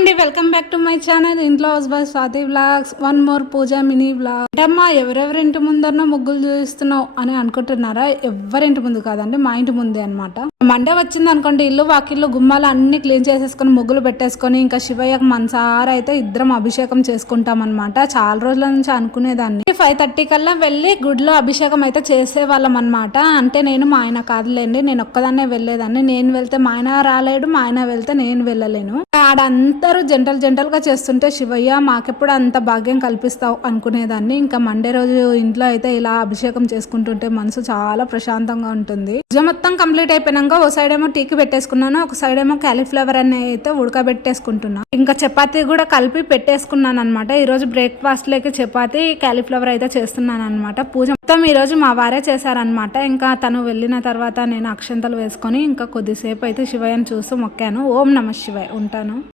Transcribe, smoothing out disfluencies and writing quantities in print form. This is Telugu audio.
అండి welcome back to my channel ఇంట్లో house by Swathi vlogs. One more puja mini vlog. ఏంటమ్మా ఎవరెవరి ఇంటి ముందరనో ముగ్గులు చూపిస్తున్నావు అని అనుకుంటున్నారా? ఎవరింటి ముందు కాదండి, మా ఇంటి ముందే అనమాట. మండే వచ్చింది అనుకోండి, ఇల్లు వాకిళ్ళు గుమ్మాలు అన్ని క్లీన్ చేసేసుకొని ముగ్గులు పెట్టేసుకొని ఇంకా శివయ్యకు మనసారా అయితే ఇద్దరం అభిషేకం చేసుకుంటాం అనమాట. చాలా రోజుల నుంచి అనుకునేదాన్ని. 5:30 కల్లా వెళ్ళి గుడిలో అభిషేకం అయితే చేసేవాళ్ళం అనమాట. అంటే నేను మా ఆయన కాదులేండి, నేను ఒక్కదాన్నే వెళ్ళేదాన్ని. నేను వెళ్తే మా ఆయన రాలేడు, మా ఆయన వెళ్తే నేను వెళ్ళలేను. ఆడందరూ జంటలుగా చేస్తుంటే శివయ్య మాకెప్పుడు అంత భాగ్యం కల్పిస్తావు అనుకునేదాన్ని. ఇంకా మండే రోజు ఇంట్లో అయితే ఇలా అభిషేకం చేసుకుంటుంటే మనసు చాలా ప్రశాంతంగా ఉంటుంది. పూజ మొత్తం కంప్లీట్ అయిపోయినాక ఓ సైడ్ ఏమో టీకి పెట్టేసుకున్నాను, ఒక సైడ్ ఏమో కాలీఫ్లవర్ అని అయితే ఉడకబెట్టేసుకుంటున్నా. ఇంకా చపాతీ కూడా కలిపి పెట్టేసుకున్నాను అనమాట. ఈ రోజు బ్రేక్ఫాస్ట్ లేక చపాతీ కాలీఫ్లవర్ అయితే చేస్తున్నాను అనమాట. పూజ మొత్తం ఈ రోజు మా వారే చేశారనమాట. ఇంకా తను వెళ్ళిన తర్వాత నేను అక్షంతలు వేసుకొని ఇంకా కొద్దిసేపు అయితే శివయ్యను చూస్తూ మొక్కాను. ఓం నమః శివాయ. ఉంటాను.